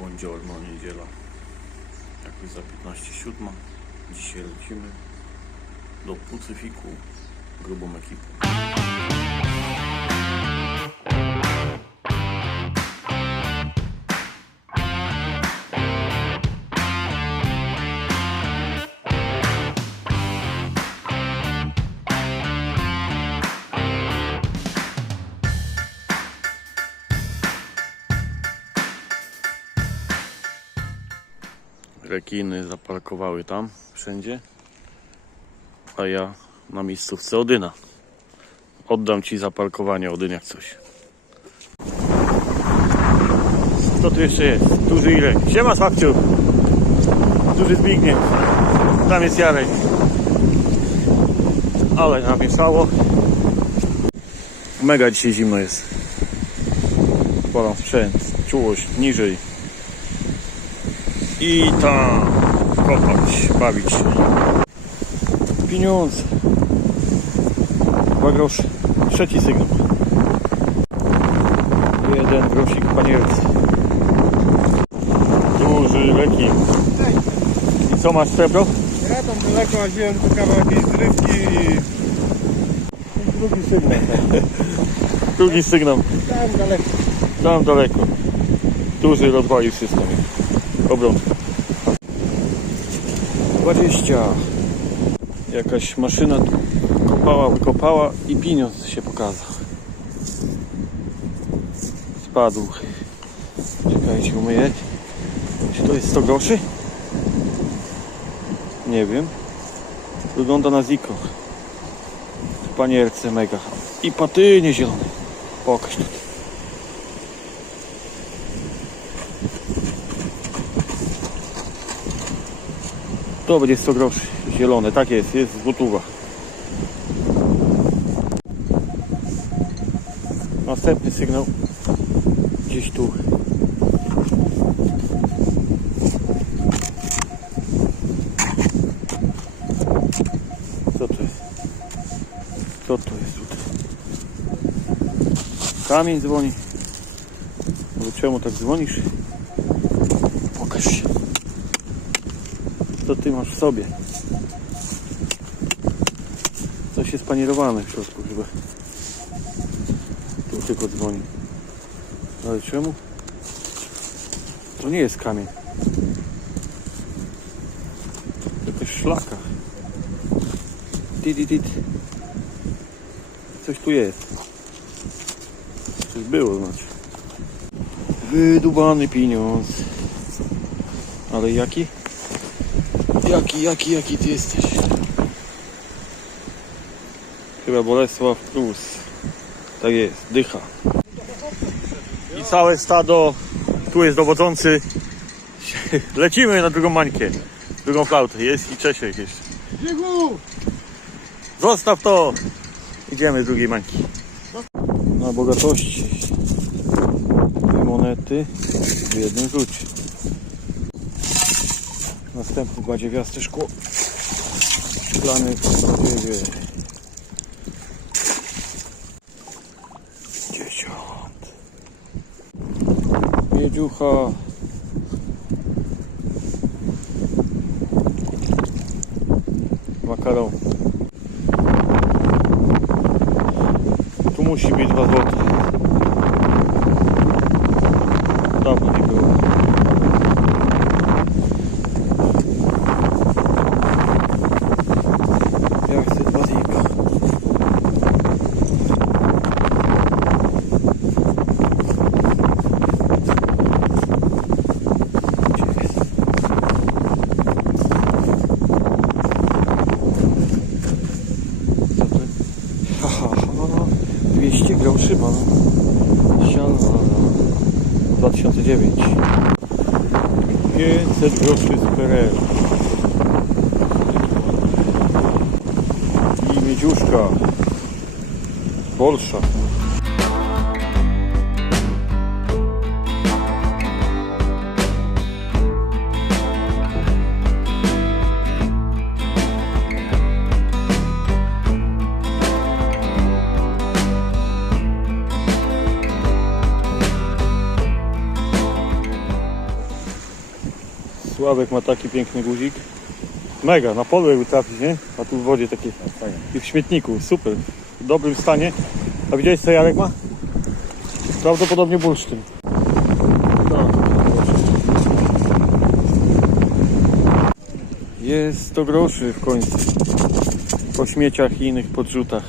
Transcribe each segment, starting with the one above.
Buongiorno, niedziela. Jakoś za 15.07. Dzisiaj lecimy do Pacyfiku grubą ekipą. Rekiny zaparkowały tam wszędzie, a ja na miejscówce Odyna. Oddam Ci zaparkowanie Odyn jak coś. Co tu jeszcze jest? Duży Irek. Siema Sławciu. Duży Zbigniew. Tam jest Jarek. Ale namieszało. Mega dzisiaj zimno jest. Polam sprzęt. Czułość niżej i tam kopać, bawić się. Pieniądze. Dwa grosze. Trzeci sygnał. Jeden grosik paniercy. Duży rekin. I co masz srebro? Ja tam daleko wziąłem tu kawałek jakiejś zrywki i... Drugi sygnał. Drugi sygnał. Tam daleko. Tam daleko. Duży rozwalił system. Obrączka. 20. Jakaś maszyna tu kopała, wykopała i pieniądz się pokazał. Spadł. Czekajcie, umyję. Czy to jest 100 groszy? Nie wiem. Wygląda na ziko. Panierce mega. I patynie zielone. Pokaż tutaj. To będzie 100 groszy. Zielone, tak jest, jest złotówa. Następny sygnał. Gdzieś tu. Co to jest? Co to jest tutaj? Kamień dzwoni. Czemu tak dzwonisz? Pokaż się co ty masz w sobie. Coś jest panierowane w środku chyba. Tu tylko dzwoni. Ale czemu? To nie jest kamień. To jakaś szlaka. Dit, dit. Coś tu jest. Coś było znaczy. Wydubany pieniądz. Ale jaki? Jaki, jaki, jaki ty jesteś? Chyba Bolesław Plus. Tak jest, dycha. I całe stado, tu jest dowodzący. Lecimy na drugą mańkę. Drugą flautę. Jest i Czesiek jeszcze. Zostaw to! Idziemy z drugiej mańki. Na bogatości. Dwie monety w jednym rzucie. Następny badziewiaste szkło. Szklany badziewie. Dziesiąt. Miedziucha. Makaron. Tu musi być dwa złote. Dawno nie było. Ja chcę dwa zika. Gdzie jest? Co to? Ha, ha, ha. 200 groszy mam. Siala. 2009. 500 groszy z PRL. I miedziuszka. Bolsza. Sławek ma taki piękny guzik. Mega, na polu jakby trafić, nie? A tu w wodzie takie. I w śmietniku, super. W dobrym stanie. A widziałeś co Jarek ma? Prawdopodobnie bursztyn. Jest 100 groszy w końcu. Po śmieciach i innych podrzutach.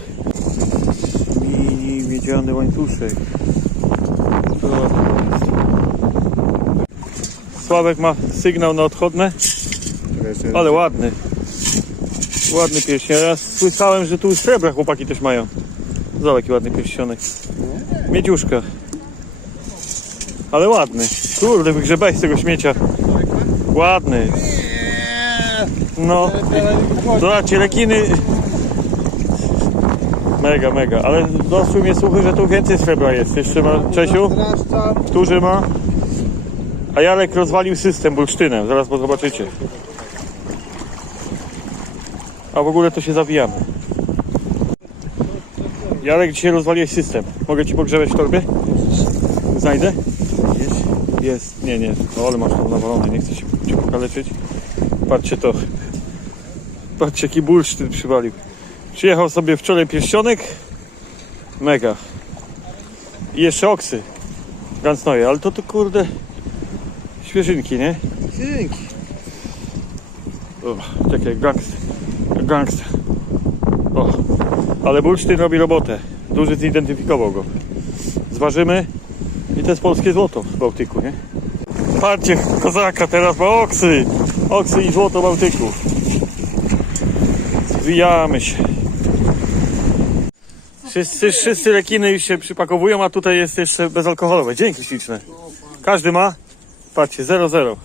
Mini miedziany łańcuszek. To ładnie jest. Sławek ma sygnał na odchodne, ale ładny. Ładny pierścień. Ja słyszałem, że tu srebra chłopaki też mają. Zobacz ładny pierścionek. Miedziuszka. Ale ładny. Kurde, wygrzebaj z tego śmiecia. Ładny. No. Zobaczcie, rekiny. Mega, mega. Ale doszły mnie słuchy, że tu więcej srebra jest. Jeszcze ma Czesiu? Który ma? A Jarek rozwalił system bursztynem. Zaraz bo zobaczycie. A w ogóle to się zawijamy. Jarek, dzisiaj rozwaliłeś system. Mogę ci pogrzebać w torbie? Znajdę? Jest. Jest. Nie, nie. No ale masz tam nawalone. Nie chcę się cię pokaleczyć. Patrzcie to. Patrzcie jaki bursztyn przywalił. Przyjechał sobie wczoraj pierścionek. Mega. I jeszcze oksy. Gansnoje, ale to to kurde świeżynki, nie? O, czekaj, gangster. Gangster. O, ale bursztyn robi robotę. Duży zidentyfikował go. Zważymy i to jest polskie złoto w Bałtyku, nie? Patrzcie, kozaka teraz ma oksy. Oksy i złoto Bałtyku. Zwijamy się. Wszyscy, wszyscy rekiny już się przypakowują, a tutaj jest jeszcze bezalkoholowe. Dzięki śliczne. Każdy ma? Patrzcie, 0,0.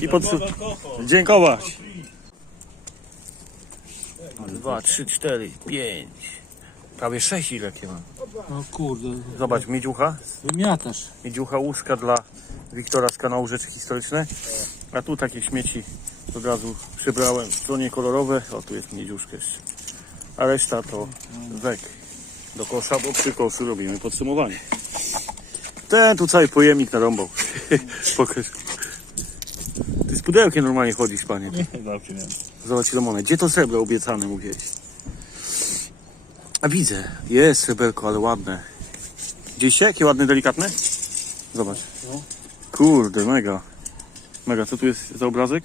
I podsu... Dziękować. 2, 3, 4, 5. Prawie 6 ile mam. O kurde, Zobacz, miedziucha. wymiatasz. Miedziucha łóżka dla Wiktora z kanału Rzeczy Historyczne. A tu takie śmieci od razu przybrałem. To nie kolorowe. O, tu jest miedziuszka jeszcze. A reszta to wek do kosza, bo przy koszu robimy podsumowanie. Ten tu cały pojemnik narąbał. Pokaż. Ty z pudełkiem normalnie chodzisz, panie. Zobacz Lemone, gdzie to srebro obiecane mówiłeś? A widzę, jest sreberko, ale ładne. Gdzieś jakie ładne, delikatne? Zobacz. Kurde, mega. Mega, co tu jest za obrazek?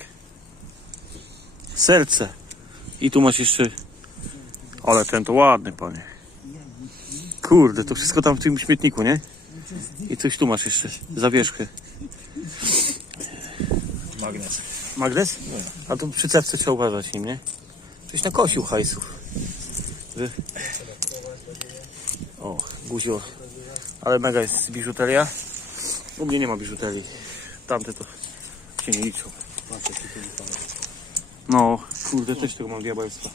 Serce. I tu masz jeszcze... Ale ten to ładny, panie. Kurde, to wszystko tam w tym śmietniku, nie? I coś tu masz jeszcze, zawieszkę. Magnes. Magnes? A to przy cewce trzeba uważać nim, nie? Coś nakosił hajsów. Że- O, guzio. Ale mega jest biżuteria. U mnie nie ma biżuterii. Tamte to się nie liczą. No, kurde, też tego mam diabelstwa.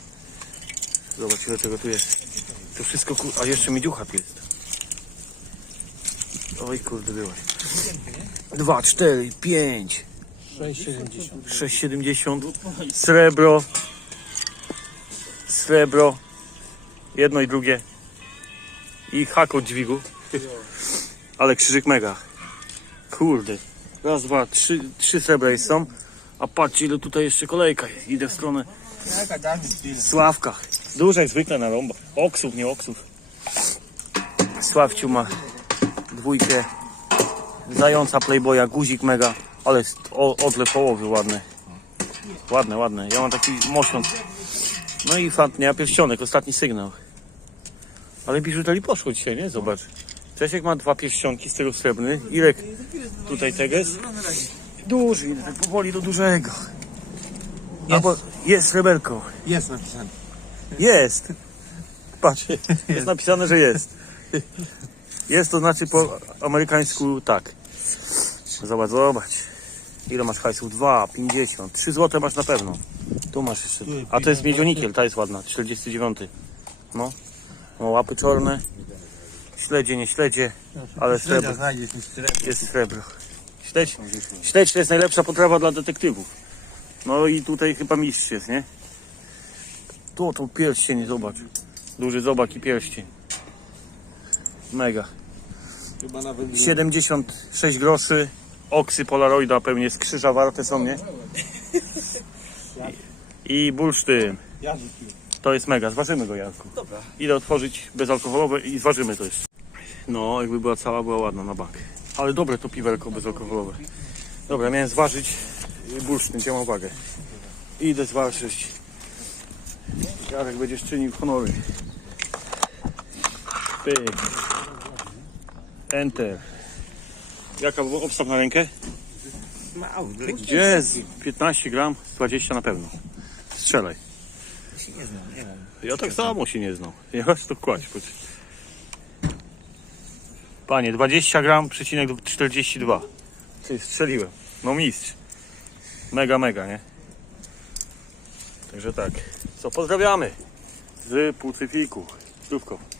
Zobacz ile tego tu jest. To wszystko, kur... a jeszcze miedziucha tu jest. Oj kurde, byłaś. Dwa, cztery, pięć. 6,70. 6,70 srebro. Srebro. Jedno i drugie. I hak od dźwigu. Ale krzyżyk mega. Kurde. Raz, dwa, trzy, trzy srebra jest są. A patrzcie ile tutaj jeszcze kolejka idę w stronę. Sławka. Duża jak zwykle na rąbach. Oksów, nie oksów. Sławciu ma dwójkę. Zająca playboya, guzik mega ale jest o- odlew połowy ładny. Ładne, ładne ja mam taki mosiąc. No i fantnia pierścionek, ostatni sygnał. Ale biżuterii poszło dzisiaj, nie? Zobacz. Czesiek ma dwa pierścionki z tego srebrny. Irek tutaj teges duży, tak powoli do dużego. Albo jest sreberko Jest napisane. jest. Patrz, jest napisane, że jest. Jest to znaczy po amerykańsku tak. Zobacz, zobacz. Ile masz hajsów? 2, 50, 3 złote masz na pewno. Tu masz jeszcze. A to jest miedzionikiel, ta jest ładna, 49. No. no łapy czarne. Śledzie, nie śledzie, ale srebro. Jest srebro. Śledź, śledź to jest najlepsza potrawa dla detektywów. No i tutaj chyba mistrz jest, nie? Tu, tu pierścień, zobacz. Duży zobak i pierścień. Mega. Chyba nawet 76 groszy. oksy Polaroida pewnie z krzyża warte są, nie? I, i bursztyn. To jest mega, zważymy go Janku. Dobra. Idę otworzyć bezalkoholowe i zważymy to jest. No, jakby była cała, była ładna na bank. Ale dobre to piwerko bezalkoholowe. Dobra, miałem zważyć bursztyn, gdzie mam wagę. Idę zważyć. Jarek będziesz czynił honory. Pyk. Enter. Jaka była obstaw na rękę? Mały, Gdzie jest? 15 gram, 20 na pewno. Strzelaj. się nie znam, nie wiem. Ja tak samo się nie znam. Ja to kładź. Chodź. Panie, 20 gram, przecinek 42. Czyli strzeliłem. No mistrz. Mega, mega, nie? Także tak. Co, pozdrawiamy. Z Pucyfiku. Zdrówko.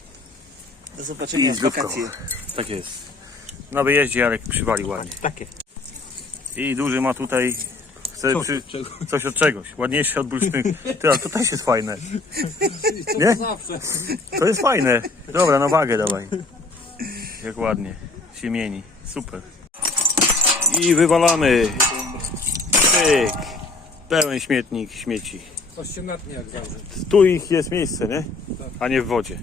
Do zobaczenia wakacje. Tak jest. Na wyjeździe Jarek przywalił ładnie. Takie. I duży ma tutaj... Chce przy... coś od czegoś. Ładniejszy od bursztynu. Ty, ale to też jest fajne. Nie? To jest fajne. Dobra, na wagę dawaj. Jak ładnie. Się mieni. Super. I wywalamy. Pyk. Pełen śmietnik śmieci. Coś się natnie jak zawsze. Tu ich jest miejsce, nie? A nie w wodzie.